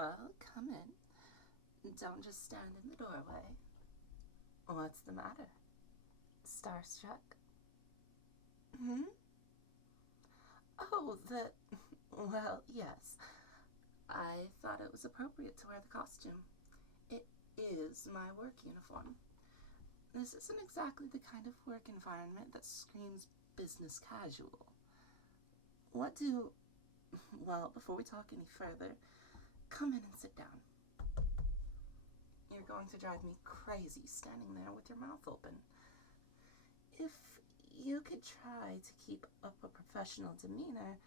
Well, come in. Don't just stand in the doorway. What's the matter? Starstruck? Hmm? Oh, well, yes. I thought it was appropriate to wear the costume. It is my work uniform. This isn't exactly the kind of work environment that screams business casual. What do... Well, before we talk any further, come in and sit down. You're going to drive me crazy standing there with your mouth open. If you could try to keep up a professional demeanor,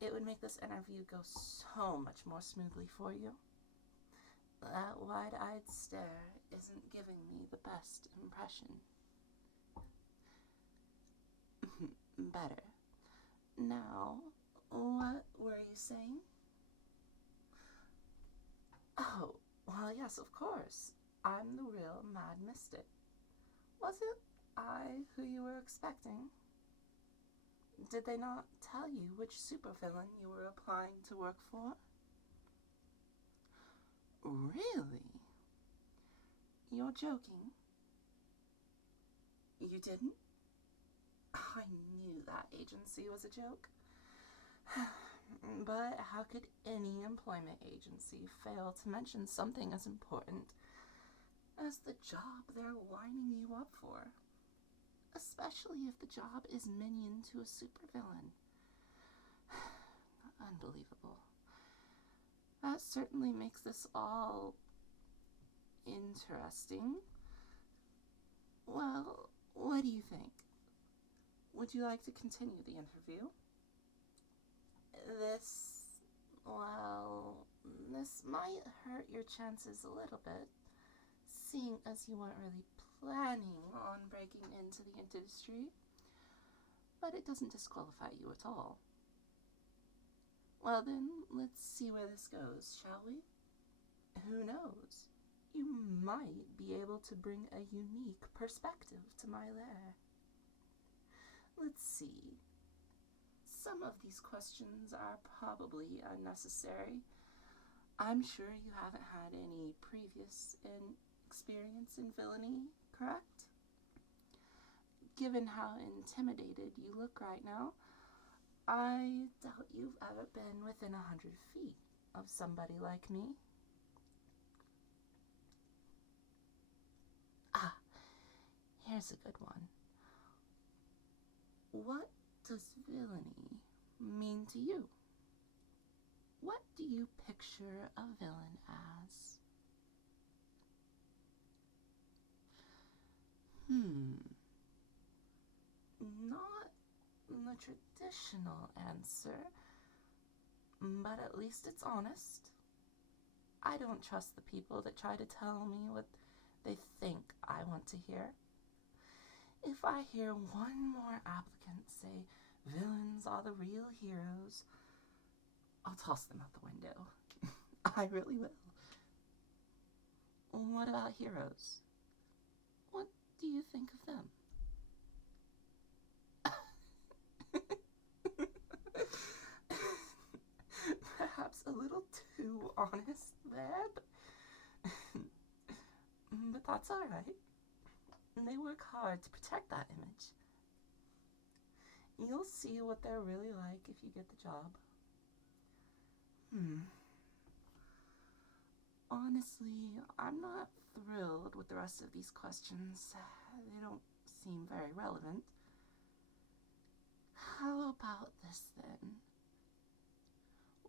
it would make this interview go so much more smoothly for you. That wide-eyed stare isn't giving me the best impression. Better. Now, what were you saying? Oh, well, yes, of course. I'm the real Mad Mystic. Wasn't I who you were expecting? Did they not tell you which supervillain you were applying to work for? Really? You're joking? You didn't? I knew that agency was a joke. But how could any employment agency fail to mention something as important as the job they're lining you up for? Especially if the job is minion to a supervillain. Unbelievable. That certainly makes this all interesting. Well, what do you think? Would you like to continue the interview? This might hurt your chances a little bit, seeing as you weren't really planning on breaking into the industry, but it doesn't disqualify you at all. Well then, let's see where this goes, shall we? Who knows? You might be able to bring a unique perspective to my lair. Let's see. Some of these questions are probably unnecessary. I'm sure you haven't had any previous experience in villainy, correct? Given how intimidated you look right now, I doubt you've ever been within 100 feet of somebody like me. Ah, here's a good one. What does villainy mean to you? What do you picture a villain as? Not the traditional answer, but at least it's honest. I don't trust the people that try to tell me what they think I want to hear. If I hear one more applicant say villains are the real heroes, I'll toss them out the window. I really will. What about heroes? What do you think of them? Perhaps a little too honest there, but that's alright. They work hard to protect that image. You'll see what they're really like if you get the job. Honestly, I'm not thrilled with the rest of these questions. They don't seem very relevant. How about this then?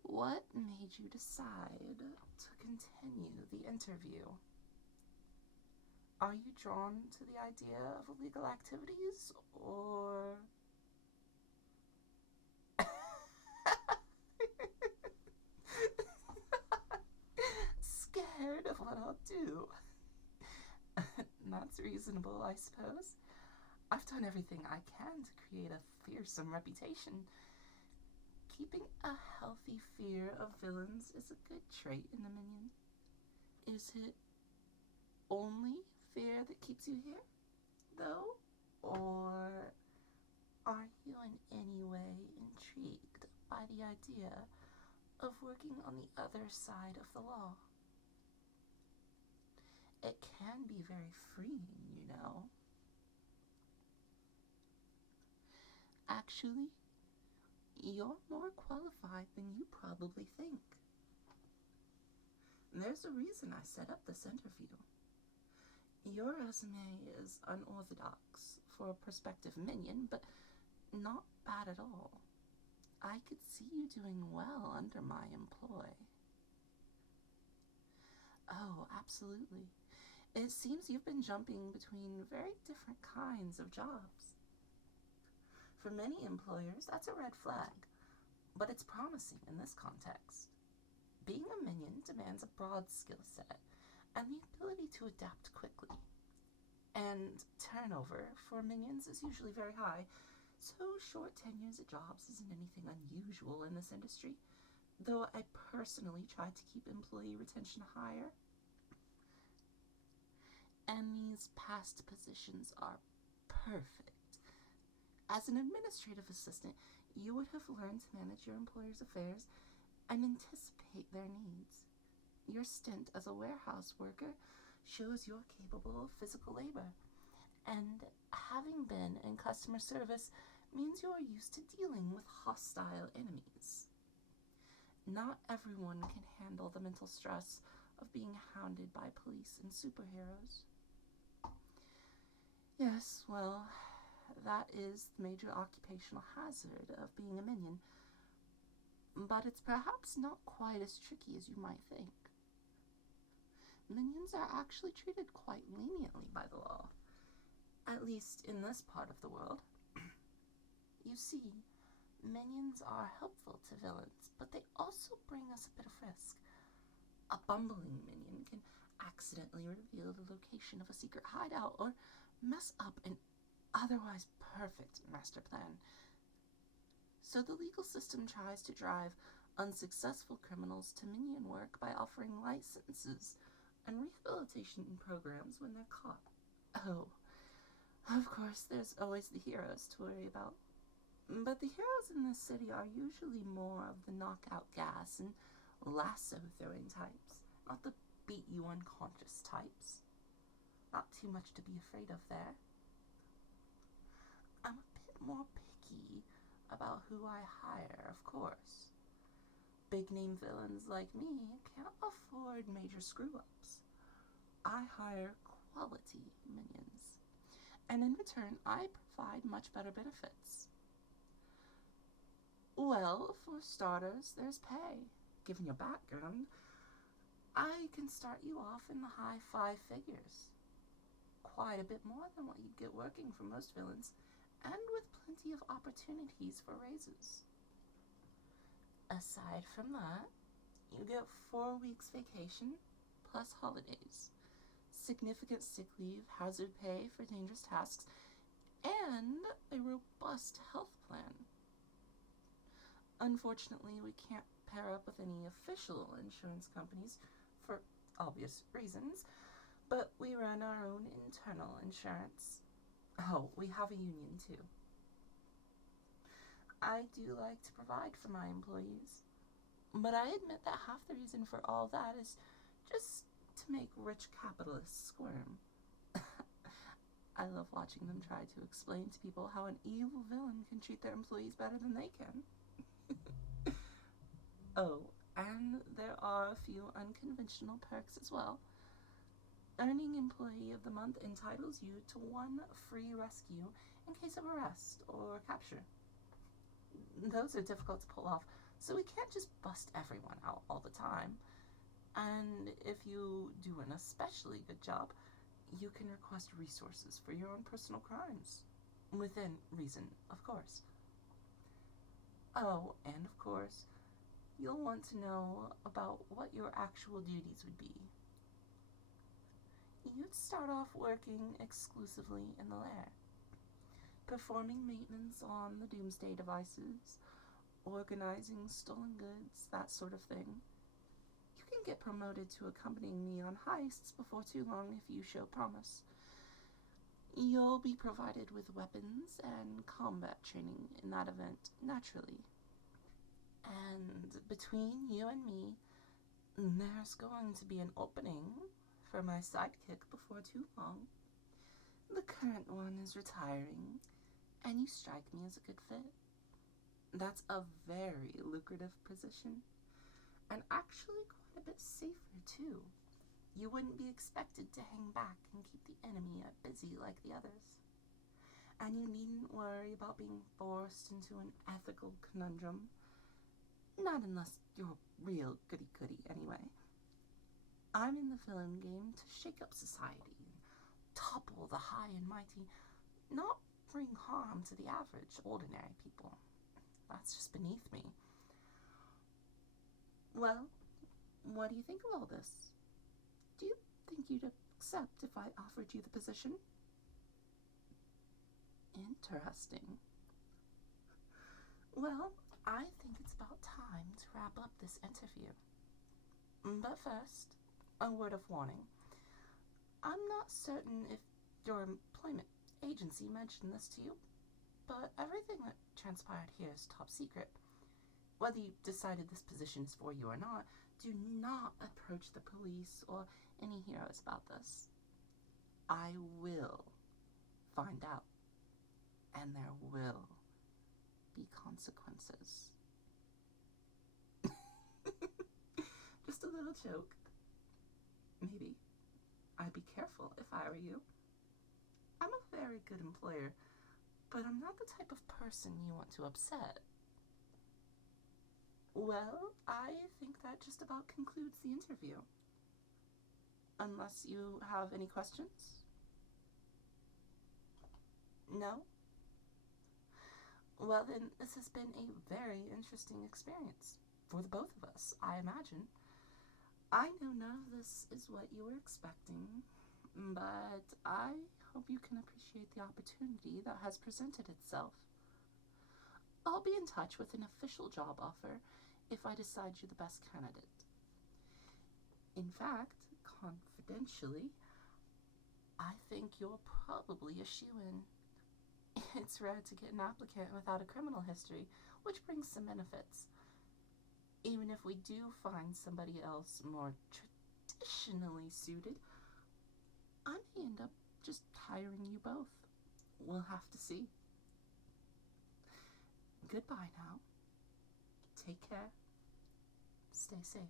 What made you decide to continue the interview? Are you drawn to the idea of illegal activities, or... Scared of what I'll do? That's reasonable, I suppose. I've done everything I can to create a fearsome reputation. Keeping a healthy fear of villains is a good trait in the minion. Is it only fear that keeps you here, though? Or are you in any way intrigued by the idea of working on the other side of the law. It can be very freeing, you know. Actually, you're more qualified than you probably think. There's a reason I set up this interview. Your resume is unorthodox for a prospective minion, but not bad at all. I could see you doing well under my employ. Oh, absolutely. It seems you've been jumping between very different kinds of jobs. For many employers, that's a red flag, but it's promising in this context. Being a minion demands a broad skill set and the ability to adapt quickly. And turnover for minions is usually very high, so short tenures at jobs isn't anything unusual in this industry, though I personally try to keep employee retention higher. And these past positions are perfect. As an administrative assistant, you would have learned to manage your employer's affairs and anticipate their needs. Your stint as a warehouse worker shows you're capable of physical labor, and having been in customer service means you're used to dealing with hostile enemies. Not everyone can handle the mental stress of being hounded by police and superheroes. Yes, well, that is the major occupational hazard of being a minion, but it's perhaps not quite as tricky as you might think. Minions are actually treated quite leniently by the law, at least in this part of the world. You see, minions are helpful to villains, but they also bring us a bit of risk. A bumbling minion can accidentally reveal the location of a secret hideout or mess up an otherwise perfect master plan. So the legal system tries to drive unsuccessful criminals to minion work by offering licenses and rehabilitation programs when they're caught. Oh, of course, there's always the heroes to worry about. But the heroes in this city are usually more of the knockout gas and lasso throwing types, not the beat you unconscious types. Not too much to be afraid of there. I'm a bit more picky about who I hire, of course. Big-name villains like me can't afford major screw-ups. I hire quality minions, and in return, I provide much better benefits. Well, for starters, there's pay. Given your background, I can start you off in the high 5 figures. Quite a bit more than what you'd get working for most villains, and with plenty of opportunities for raises. Aside from that, you get 4 weeks vacation, plus holidays, significant sick leave, hazard pay for dangerous tasks, and a robust health plan. Unfortunately, we can't pair up with any official insurance companies for obvious reasons, but we run our own internal insurance. Oh, we have a union too. I do like to provide for my employees, but I admit that half the reason for all that is just to make rich capitalists squirm. I love watching them try to explain to people how an evil villain can treat their employees better than they can. Oh, and there are a few unconventional perks as well. Earning Employee of the Month entitles you to 1 free rescue in case of arrest or capture. Those are difficult to pull off, so we can't just bust everyone out all the time. And if you do an especially good job, you can request resources for your own personal crimes. Within reason, of course. Oh, and of course, you'll want to know about what your actual duties would be. You'd start off working exclusively in the lair, performing maintenance on the doomsday devices, organizing stolen goods, that sort of thing. You can get promoted to accompanying me on heists before too long if you show promise. You'll be provided with weapons and combat training in that event, naturally. And between you and me, there's going to be an opening for my sidekick before too long. The current one is retiring, and you strike me as a good fit. That's a very lucrative position, and actually quite a bit safer too. You wouldn't be expected to hang back and keep the enemy busy like the others. And you needn't worry about being forced into an ethical conundrum. Not unless you're real goody-goody anyway. I'm in the villain game to shake up society and topple the high and mighty, not bring harm to the average, ordinary people. That's just beneath me. Well, what do you think of all this? Do you think you'd accept if I offered you the position? Interesting. Well, I think it's about time to wrap up this interview. But first, a word of warning. I'm not certain if your employment agency mentioned this to you, but everything that transpired here is top secret. Whether you decided this position is for you or not, do not approach the police or any heroes about this. I will find out, and there will be consequences. Just a little joke. Maybe I'd be careful if I were you. I'm a very good employer, but I'm not the type of person you want to upset. Well, I think that just about concludes the interview. Unless you have any questions? No? Well then, this has been a very interesting experience for the both of us, I imagine. I know none of this is what you were expecting, but I hope you can appreciate the opportunity that has presented itself. I'll be in touch with an official job offer if I decide you're the best candidate. In fact, confidentially, I think you're probably a shoo-in. It's rare to get an applicant without a criminal history, which brings some benefits. Even if we do find somebody else more traditionally suited, I may end up just hiring you both. We'll have to see. Goodbye now. Take care. Stay safe.